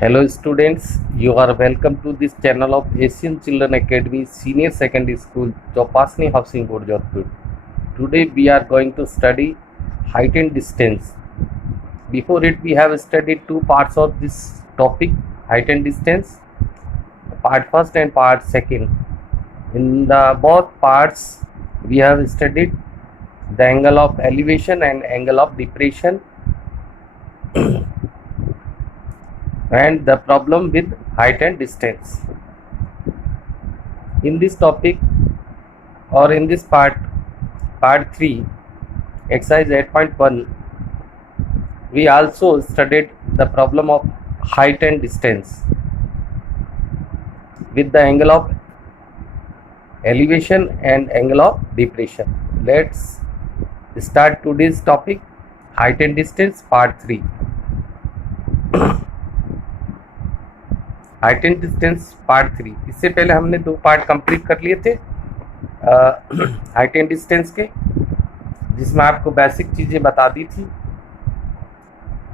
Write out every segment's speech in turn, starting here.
Hello students, you are welcome to this channel of Asian Children Academy Senior Secondary School, Chopasni Housing Board, Jodhpur. Today we are going to study height and distance. Before it we have studied two parts of this topic, height and distance, part first and part second. In the both parts we have studied the angle of elevation and angle of depression and the problem with height and distance. In this topic or in this part 3, exercise 8.1, we also studied the problem of height and distance with the angle of elevation and angle of depression. Let's start today's topic, height and distance, part 3. Height and distance part 3। इससे पहले हमने 2 part complete कर लिए थे height and distance के, जिसमें आपको basic चीज़ें बता दी थी,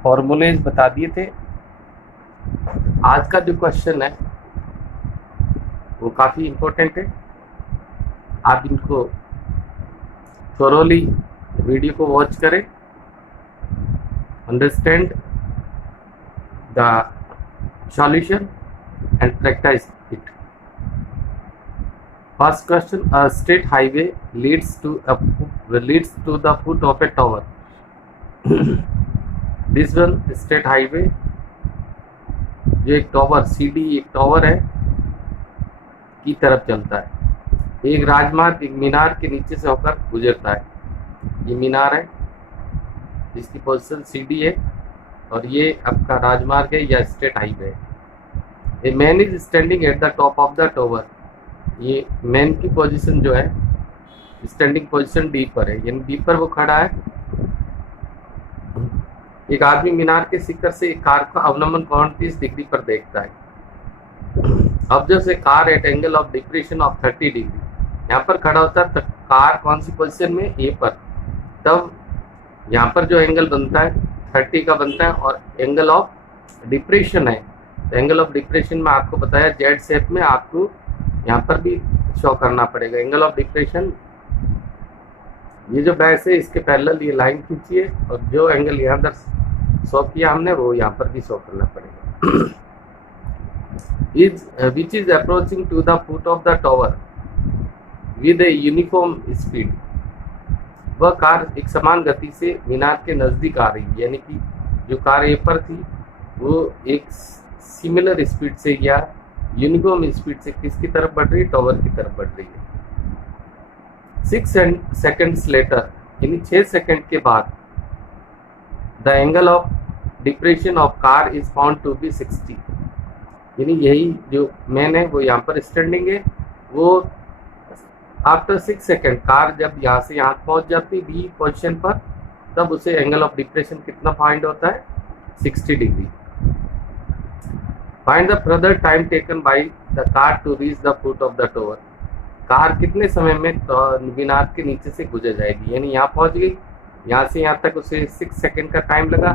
फॉर्मूलेज बता दिए थे। आज का जो क्वेश्चन है वो काफ़ी इम्पोर्टेंट है। आप इनको थोरोली वीडियो को वॉच करें, understand the solution and practice it. First question: a state highway leads to the foot of a tower. This one state highway, जो एक टावर CD एक टावर है की तरफ चलता है। एक राजमार्ग एक मीनार के नीचे से होकर गुजरता है। ये मीनार है जिसकी पोजीशन CD है और ये आपका राजमार्ग है या स्टेट हाईवे है। A man is standing at the top of the tower. ये मैन की पोजीशन जो है स्टैंडिंग पोजीशन डी पर है, यानी डी पर वो खड़ा है। एक आदमी मीनार के शिखर से एक कार का अवनमन 30 डिग्री पर देखता है। अब जब से car eight angle of depression of 30 degree यहाँ पर खड़ा होता है, तो कार कौन सी पोजीशन में, ए पर। तब यहाँ पर जो एंगल बनता है 30 का बनता है और एंगल ऑफ डिप्रेशन है। एंगल ऑफ डिप्रेशन में आपको बताया जेड शेप में आपको यहाँ पर भी शो करना पड़ेगा। एंगल ऑफ डिप्रेशन, ये जो बैस है इसके पैरेलल ये लाइन खींचिए और जो एंगल यहाँ पर शो किया हमने वो यहाँ पर भी शो करना पड़ेगा। Which is approaching to the foot of the tower with a uniform speed. वह कार एक समान गति से मीनार के नज़दीक आ रही है, यानी कि जो कार ए पर थी वो एक सिमिलर स्पीड से या यूनिफॉर्म स्पीड से किसकी तरफ बढ़ रही है, टावर की तरफ बढ़ रही है। 6 सेकेंड्स लेटर, यानी 6 सेकेंड के बाद the angle of depression of car is found to be 60। यानी यही जो मैन है वो यहाँ पर स्टैंडिंग है, वो आफ्टर 6 सेकेंड कार जब यहाँ से यहाँ पहुँच जाती बी पोजिशन पर, तब उसे एंगल ऑफ डिप्रेशन कितना फाइंड होता है, 60 degree. Find the further time taken by the car to reach the foot of the tower. Car कितने समय में मीनार के नीचे से गुजर जाएगी, यानी यहाँ पहुँच गई, यहाँ से यहाँ तक उसे 6 सेकेंड का टाइम लगा।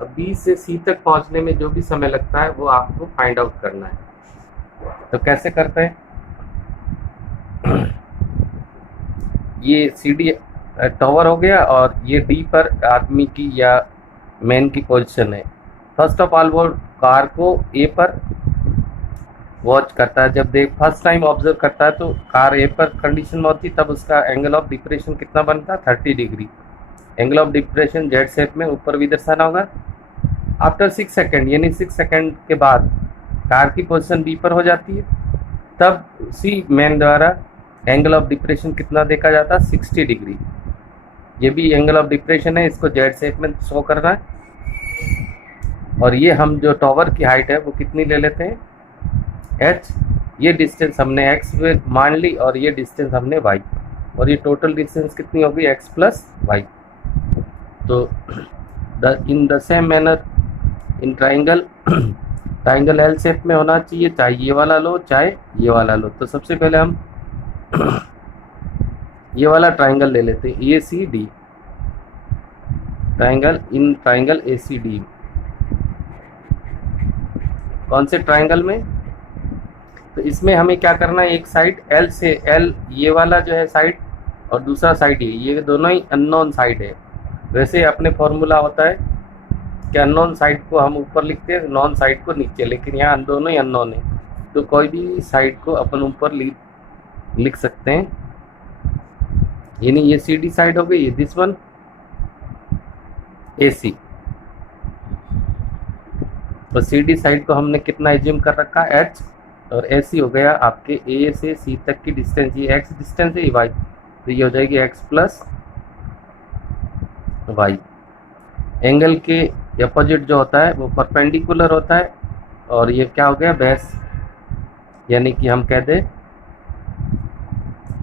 अब B से C तक पहुँचने में जो भी समय लगता है वो आपको फाइंड आउट करना है। तो कैसे करते हैं, ये CD टावर हो गया और ये D पर आदमी की या मैन की पोजीशन है। फर्स्ट ऑफ ऑल वो कार को ए पर वॉच करता है। जब फर्स्ट टाइम ऑब्जर्व करता है तो कार ए पर कंडीशन में होती, तब उसका एंगल ऑफ डिप्रेशन कितना बनता है, 30 degree. Angle of depression Z shape में ऊपर भी दर्शाना होगा। आफ्टर 6 सेकेंड, यानी 6 सेकेंड के बाद कार की पोजीशन बी पर हो जाती है, तब उसी मैन द्वारा एंगल ऑफ डिप्रेशन कितना देखा जाता है, 60 डिग्री। ये भी एंगल ऑफ डिप्रेशन है, इसको जेड शेप में शो करना है। और ये हम जो टावर की हाइट है वो कितनी ले लेते हैं, h। ये डिस्टेंस हमने x मान ली और ये डिस्टेंस हमने y, और ये टोटल डिस्टेंस कितनी होगी, x प्लस y। तो इन the same manner in triangle, triangle L shape में होना चाहिए, चाहे ये वाला लो चाहे ये वाला लो। तो सबसे पहले हम ये वाला ट्राइंगल ले लेते हैं, ACD triangle, in triangle ACD कौन से ट्राइंगल में? तो इसमें हमें क्या करना है, एक साइड एल से एल ये वाला जो है साइड और दूसरा साइड ये दोनों ही अननोन साइड है। वैसे अपने फॉर्मूला होता है कि अननोन साइड को हम ऊपर लिखते हैं, नॉन साइड को नीचे, लेकिन यहाँ दोनों ही अननोन है तो कोई भी साइड को अपन ऊपर लिख सकते हैं। यानी ये सी डी साइड हो गई, ये दिस वन ए सी। तो सी डी साइड को हमने कितना एज्यूम कर रखा है, एच, और ए सी हो गया आपके ए से सी तक की डिस्टेंस, ये एक्स डिस्टेंस है, ये वाई, तो ये हो जाएगी एक्स प्लस वाई। एंगल के अपोजिट जो होता है वो परपेंडिकुलर होता है, और ये क्या हो गया, बेस, यानी कि हम कह दें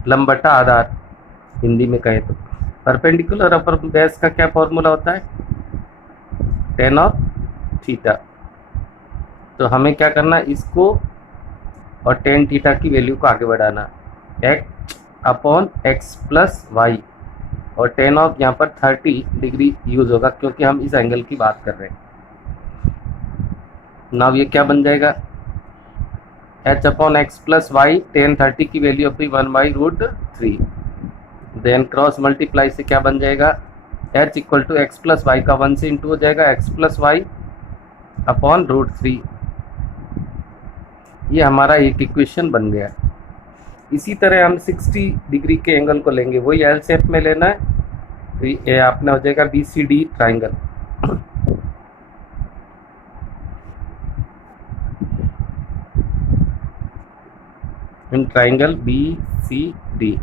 लंबटा आधार हिंदी में कहें तो। परपेंडिकुलर अपर बेस का क्या फॉर्मूला होता है, टेन ऑफ थीटा। तो हमें क्या करना है, इसको और टेन थीटा की वैल्यू को आगे बढ़ाना, x upon x plus y, और टेन ऑफ यहाँ पर 30 डिग्री यूज होगा क्योंकि हम इस एंगल की बात कर रहे हैं। नाउ ये क्या बन जाएगा, h upon x plus y, tan 30 की वैल्यू अपनी 1/√3, देन क्रॉस मल्टीप्लाई से क्या बन जाएगा, h equal to x plus y का 1 से इंटू हो जाएगा एक्स प्लस वाई अपॉन √3। ये हमारा एक इक्वेशन बन गया। इसी तरह हम 60 डिग्री के एंगल को लेंगे, वही एल शेप में लेना है, तो ये आपने हो जाएगा B C D triangle. In triangle B C D,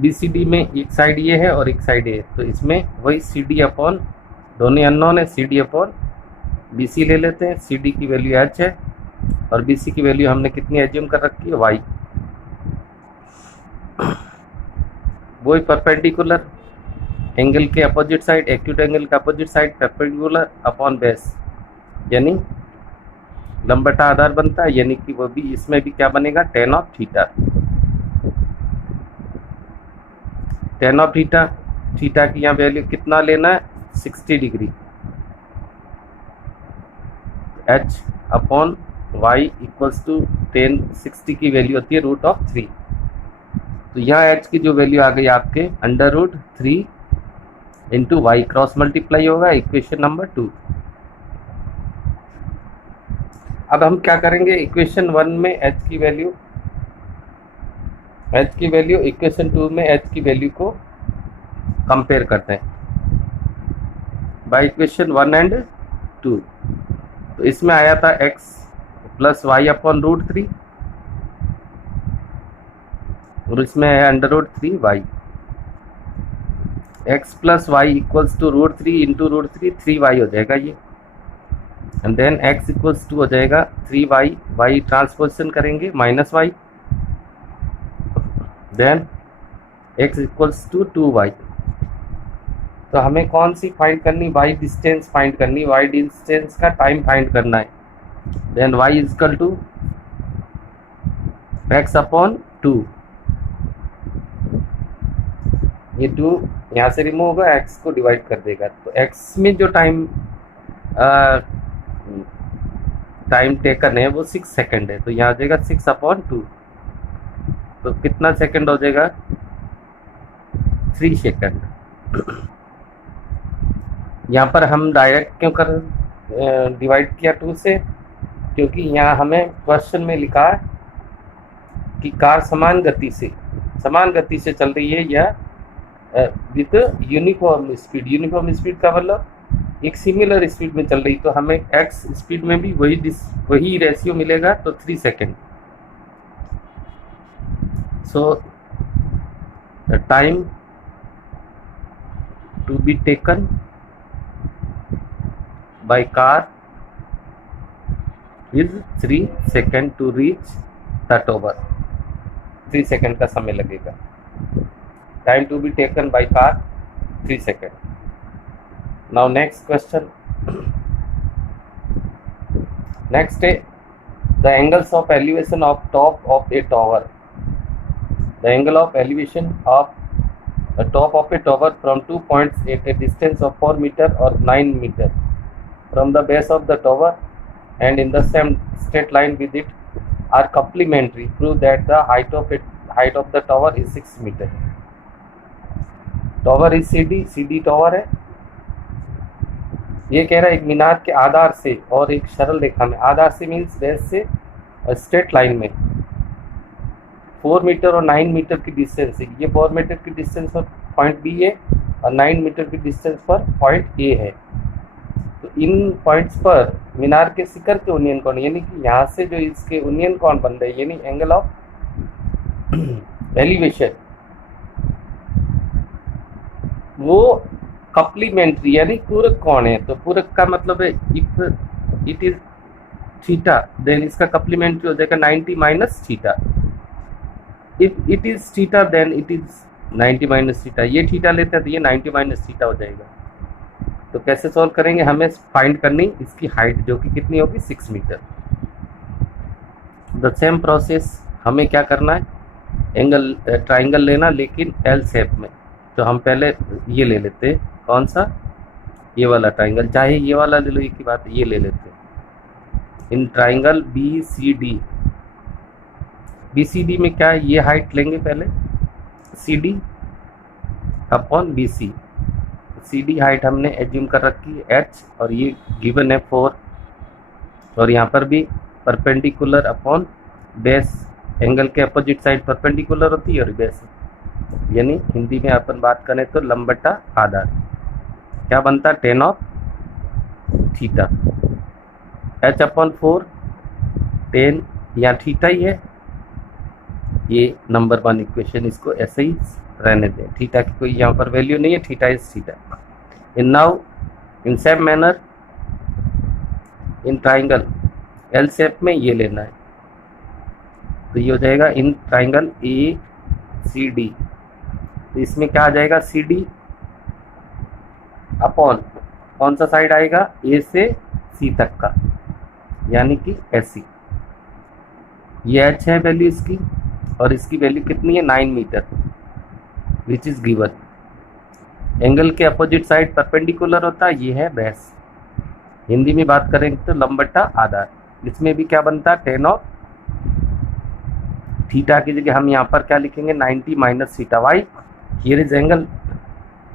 B C D में एक साइड ये है और एक साइड ये है, तो इसमें वही सी डी अपॉन, दोनों अननोन है, C D upon B C ले लेते हैं। सी डी की वैल्यू एच है और बी सी की वैल्यू हमने कितनी एज्यूम कर रखी है, वाई। वही परपेंडिकुलर एंगल के अपोजिट साइड, एक्यूट एंगल का opposite side perpendicular upon base, यानी लंबटा आधार बनता है, यानी कि वो भी इसमें भी क्या बनेगा, tan of theta. Tan of theta, theta की यहाँ वैल्यू कितना लेना है, 60 degree, h upon y equals to 10, 60 की वैल्यू होती है √3। तो यहाँ एच की जो वैल्यू आ गई आपके √3 इंटू वाई, क्रॉस मल्टीप्लाई होगा, इक्वेशन नंबर 2। अब हम क्या करेंगे, इक्वेशन 1 में एच की वैल्यू इक्वेशन 2 में एच की वैल्यू को कंपेयर करते हैं बाय इक्वेशन 1 एंड 2। तो इसमें आया था x प्लस वाई अपॉन √3 और इसमें है √3 y. x plus y equals to √3 into √3, 3y हो जाएगा ये, and then x equals to हो जाएगा 3y, y ट्रांसपोजिशन करेंगे -y, then x equals to 2y। तो हमें कौन सी फाइंड करनी, y डिस्टेंस फाइंड करनी, y डिस्टेंस का टाइम फाइंड करना है। Then y is equal to x upon 2, ये 2 यहाँ से रिमूव होगा, x को डिवाइड कर देगा, तो x में जो टाइम टेकन है वो 6 सेकेंड है, तो यहाँ आ जाएगा 6 अपॉन 2, तो कितना सेकेंड हो जाएगा, 3 सेकेंड। यहाँ पर हम डायरेक्ट क्यों कर डिवाइड किया 2 से, क्योंकि यहाँ हमें क्वेश्चन में लिखा कि कार समान गति से चल रही है या with uniform speed. Uniform speed का मतलब एक सिमिलर स्पीड में चल रही, तो हमें x स्पीड में भी वही रेशियो मिलेगा, तो 3 second. So the time to be taken by car is 3 second to reach the tower. 3 second का समय लगेगा। Time to be taken by car 3 second. Now next question, next है the angles of elevation of top of a tower. The angle of elevation of top of a tower from 2 points at a distance of 4 meter or 9 meter from the base of the tower and in the same straight line with it are complementary. Prove that the height of the tower is 6 meter. Tower is CD tower है. ये कह रहा है एक मीनार के आधार से और एक सरल रेखा में, आधार से मीन्स बेस से और स्ट्रेट लाइन में 4 मीटर और 9 मीटर की डिस्टेंस है. ये 4 मीटर की डिस्टेंस पर पॉइंट बी है और 9 मीटर की डिस्टेंस पर पॉइंट ए है. तो इन पॉइंट्स पर मीनार के शिखर के यूनियन कोण, यानी कि यहाँ से जो इसके यूनियन कोण बन रहे हैं, यानी एंगल ऑफ एलिवेशन, वो कॉम्प्लीमेंट्री यानी पूरक कोण है. तो पूरक का मतलब है if it is theta then इसका कॉम्प्लीमेंट्री हो जाएगा 90 minus theta. If it is theta then it is 90 minus theta. ये थीटा लेते हैं तो ये 90 माइनस थीटा हो जाएगा. तो कैसे सॉल्व करेंगे, हमें फाइंड करनी इसकी हाइट जो कि कितनी होगी 6 मीटर. द सेम प्रोसेस हमें क्या करना है, एंगल ट्राइंगल लेना लेकिन एल शेप में. तो हम पहले ये ले लेते हैं, कौन सा, ये वाला ट्राइंगल, चाहे ये वाला ले लो, एक ही बात, ये ले लेते हैं. In triangle B C D में क्या है, ये हाइट लेंगे पहले C D upon B C. C D height हमने एज्यूम कर रखी है h और ये गिवन है 4 और यहाँ पर भी परपेंडिकुलर अपॉन बेस, एंगल के अपोजिट साइड परपेंडिकुलर होती है और बेस, यानी हिंदी में अपन बात करें तो लंब बटा आधार. क्या बनता है, tan of theta. h upon 4 tan यहाँ थीटा ही है. ये नंबर 1 इक्वेशन, इसको ऐसे ही रहने दें. थीटा की कोई यहाँ पर वैल्यू नहीं है, theta is theta. In now in same manner in triangle L shape में ये लेना है. तो ये हो जाएगा in triangle A C D. तो इसमें क्या आ जाएगा, सी डी अपॉन कौन सा साइड आएगा, ए से सी तक का, यानी कि ऐसी. ये h है वैल्यू इसकी और इसकी वैल्यू कितनी है 9 metre which is given. Angle के अपोजिट साइड परपेंडिकुलर होता है, ये है बेस. हिंदी में बात करेंगे तो लंब बटा आधार. इसमें भी क्या बनता है, tan ऑफ थीटा की जगह हम यहाँ पर क्या लिखेंगे 90 minus theta. Y, here is angle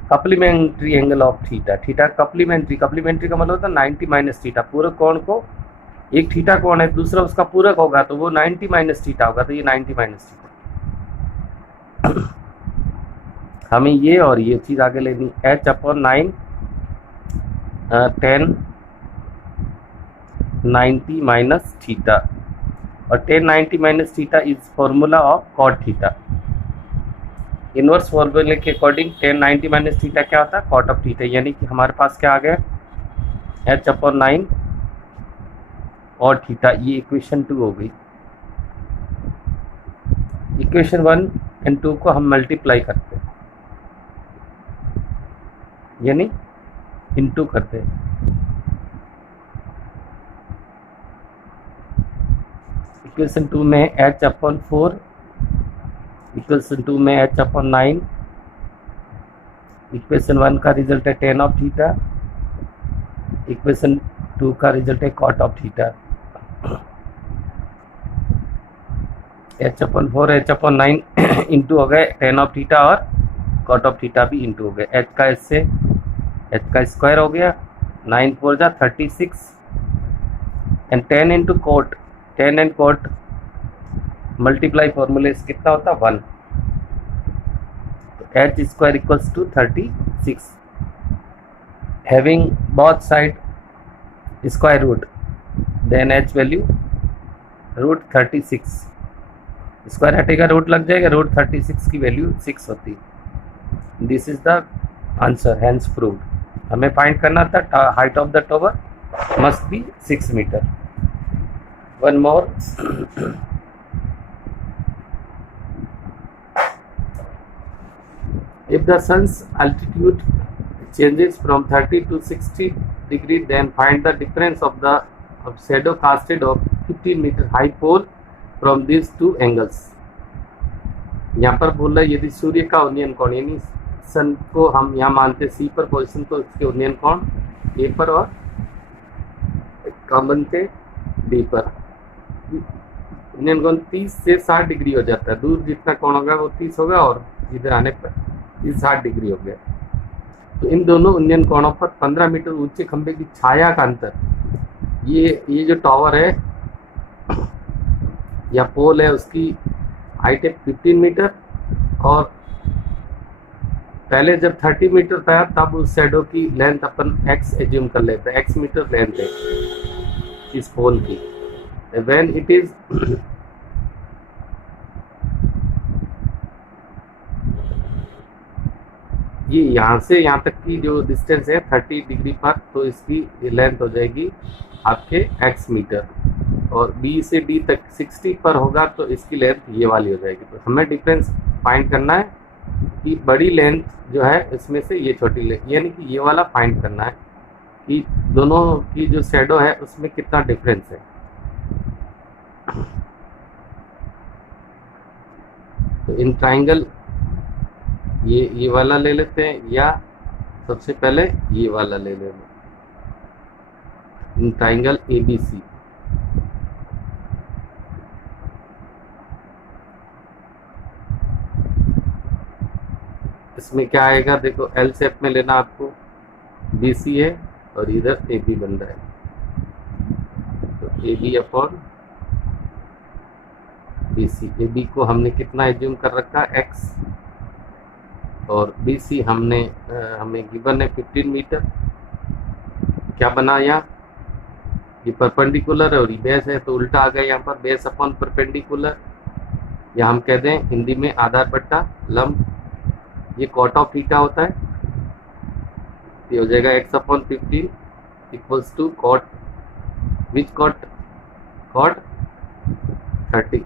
complementary angle of theta. Theta complementary का मतलब होता है 90 माइनस थीटा. पूरक कोण को, एक थीटा कोण है दूसरा उसका पूरक होगा तो वो 90 माइनस थीटा होगा. तो ये 90 माइनस थीटा. हमें ये और ये चीज़ आगे लेनी, h अपॉन 9 10 90 माइनस थीटा. और 10 90 minus theta is formula of cot theta. Inverse फॉर्मूले के अकॉर्डिंग 10 90 माइनस थीटा क्या होता है, कॉट ऑफ थीटा. यानी कि हमारे पास क्या आ गया, h अपॉन 9 और थीटा. ये इक्वेशन 2 हो गई. इक्वेशन 1 एंड 2 को हम मल्टीप्लाई करते हैं, यानी इनटू करते हैं. इक्वेशन 2 में h अपॉन 4, इक्वेशन 2 में h अपॉन 9, इक्वेशन 1 का रिजल्ट है tan ऑफ थीटा, इक्वेशन 2 का रिजल्ट है cot of theta. h upon 4 h upon 9 into हो गए tan ऑफ थीटा और cot ऑफ थीटा भी इंटू हो गए. h का s से h का स्क्वायर हो गया, 9 4 जा 36 and 10 into cot, 10 and cot multiply फॉर्मूले से कितना होता है 1. तो h square equals to 36. Having both side square root then h value root 36. Square हटेगा रूट लग जाएगा, रूट 36 की वैल्यू 6 होती है. This is the answer, hence proved. हमें फाइंड करना था height of the tower must be 6 metre. One more, if the sun's altitude changes from 30 to 60 degree, then find the difference of the shadow casted of 15 meter high pole from these two angles. यहाँ पर बोल रहा है यदि सूर्य का union कोण यानी सन को हम यहाँ मानते सी पर पोजीशन, तो इसके उन्नयन कोण ए पर और कम बनते डी पर। उन्नयन कोण 30 से 60 डिग्री हो जाता है, दूर जितना कोण होगा वो 30 होगा और इधर आने पर ये 60 डिग्री हो गया। तो इन दोनों उन्नयन कोणों पर 15 मीटर ऊंचे खंभे की छाया का अंतर, ये जो टावर है या पोल है उसकी हाइट है 15 मीटर, और पहले जब 30 मीटर था तब उस शैडो की लेंथ अपन x एज्यूम कर लेते हैं, x मीटर लेंथ है इस पोल की। व्हेन इट इज ये यहाँ से यहाँ तक की जो डिस्टेंस है 30 डिग्री पर, तो इसकी लेंथ हो जाएगी आपके x मीटर, और B से D तक 60 पर होगा तो इसकी लेंथ ये वाली हो जाएगी। तो हमें डिफरेंस फाइंड करना है कि बड़ी लेंथ जो है इसमें से ये छोटी लेंथ, यानी कि ये वाला फाइंड करना है कि दोनों की जो शैडो है उसमें कितना डिफरेंस है। तो इन ट्राइंगल ये वाला ले लेते हैं, या सबसे पहले ये वाला ले लेंगे, इन ट्राइंगल ABC। इसमें क्या आएगा, देखो L शेप में लेना आपको, BC है और इधर AB बन रहा है, तो AB अपॉन BC। AB को हमने कितना एज्यूम कर रखा है, x, और BC हमें गिवन है 15 मीटर। क्या बना यहाँ, ये परपेंडिकुलर है और ये बेस है, तो उल्टा आ गया यहाँ पर, बेस अपॉन परपेंडिकुलर, या हम कह दें हिंदी में आधार बट्टा लंब, ये कॉट ऑफ थीटा होता है, ये हो जाएगा x upon 15 equals to cot, which cot 30।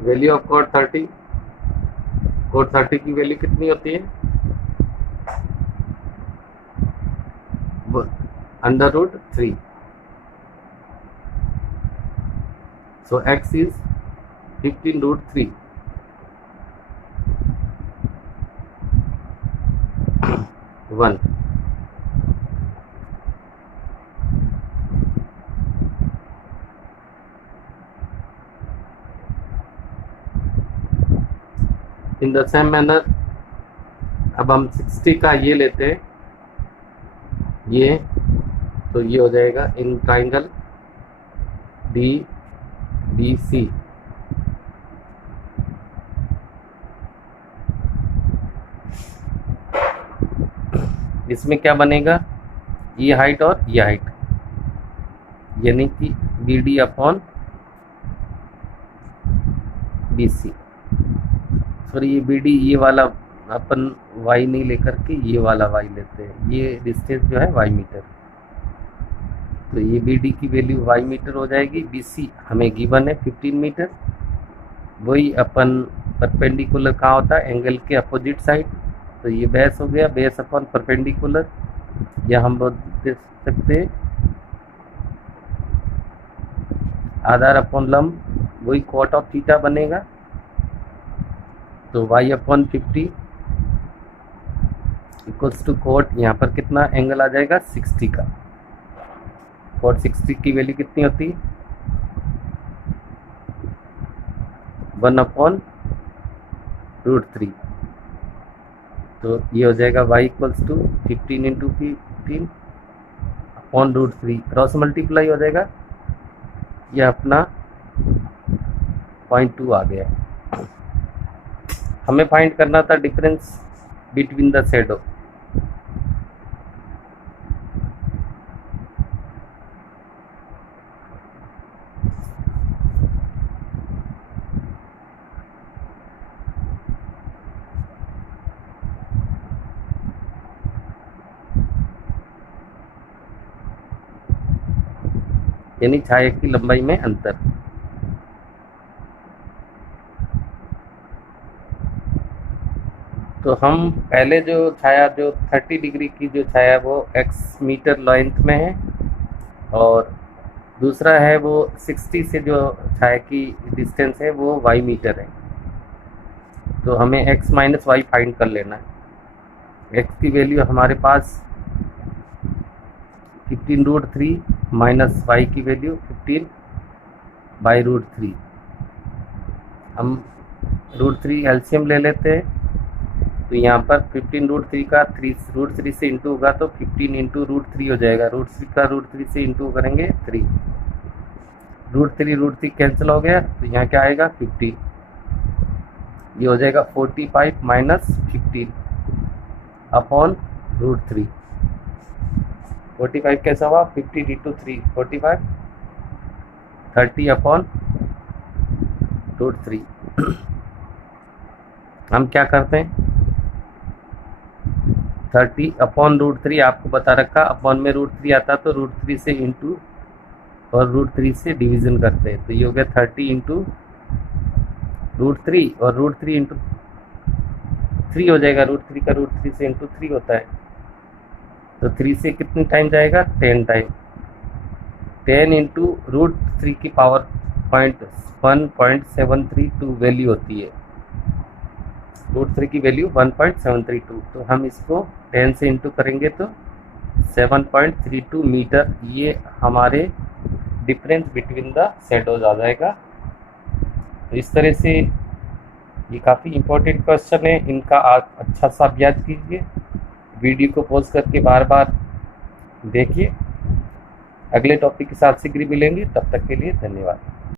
Value of cot 30 की वैल्यू कितनी होती है, √3। So x is 15√3। One in the same manner अब हम 60 का ये लेते हैं, ये तो ये हो जाएगा इन ट्राइंगल DBC। इसमें क्या बनेगा, ये हाइट और ये हाइट, यानी कि BD अपॉन BC। सॉरी, ये BD ये वाला अपन y नहीं लेकर के ये वाला y लेते हैं, ये डिस्टेंस जो है y मीटर, तो ये BD की वैल्यू y मीटर हो जाएगी। BC हमें गिवन है 15 मीटर, वही अपन परपेंडिकुलर कहाँ होता है, एंगल के अपोजिट साइड, तो ये बेस हो गया, बेस अपॉन परपेंडिकुलर, या हम दे सकते हैं आधार अपॉन लंब, वही कॉट ऑफ थीटा बनेगा, तो y upon 50 equals to cot, यहाँ पर कितना एंगल आ जाएगा 60 का, कॉट 60 की वैल्यू कितनी होती है 1/√3। तो ये हो जाएगा y equals to 15 × 15 upon √3, cross multiply हो जाएगा, यह अपना 0.2 आ गया। हमें फाइंड करना था डिफरेंस बिटवीन द शैडो। यानी छाया की लंबाई में अंतर। तो हम पहले जो छाया जो 30 डिग्री की जो छाया वो x मीटर लेंथ में है, और दूसरा है वो 60 से जो छाया की डिस्टेंस है वो y मीटर है। तो हमें x माइनस वाई फाइंड कर लेना है। x की वैल्यू हमारे पास 15√3 माइनस वाई की वैल्यू 15/√3। हम √3 एलसीएम ले लेते हैं, तो यहाँ पर 15√3 का √3 से इंटू होगा तो 15 इंटू √3 हो जाएगा। √3 का √3 से इंटू करेंगे 3, √3 कैंसिल हो गया, तो यहाँ क्या आएगा 15। ये हो जाएगा 45 माइनस 15 अपॉन √3। 45 कैसा हुआ, 15 इंटू 3 45, 30 अपॉन √3। हम क्या करते हैं, 30 अपॉन √3 आपको बता रखा, अपॉन में √3 आता तो √3 से इंटू और √3 से डिवीज़न करते हैं, तो ये हो गया 30 इंटू √3 और √3 इंटू 3 हो जाएगा। √3 का √3 से इंटू 3 होता है, तो 3 से कितनी टाइम जाएगा, 10 टाइम। 10 इंटू √3 की पावर 1.732 वैल्यू होती है। √3 की वैल्यू 1.732, तो हम इसको 10 से इंटू करेंगे तो 7.32 मीटर, ये हमारे डिफरेंस बिटवीन द शैडोज आ जाएगा। तो इस तरह से ये काफ़ी इंपॉर्टेंट क्वेश्चन है, इनका आप अच्छा सा अभ्यास कीजिए, वीडियो को पॉज करके बार बार देखिए। अगले टॉपिक के साथ शीघ्र मिलेंगे, तब तक के लिए धन्यवाद।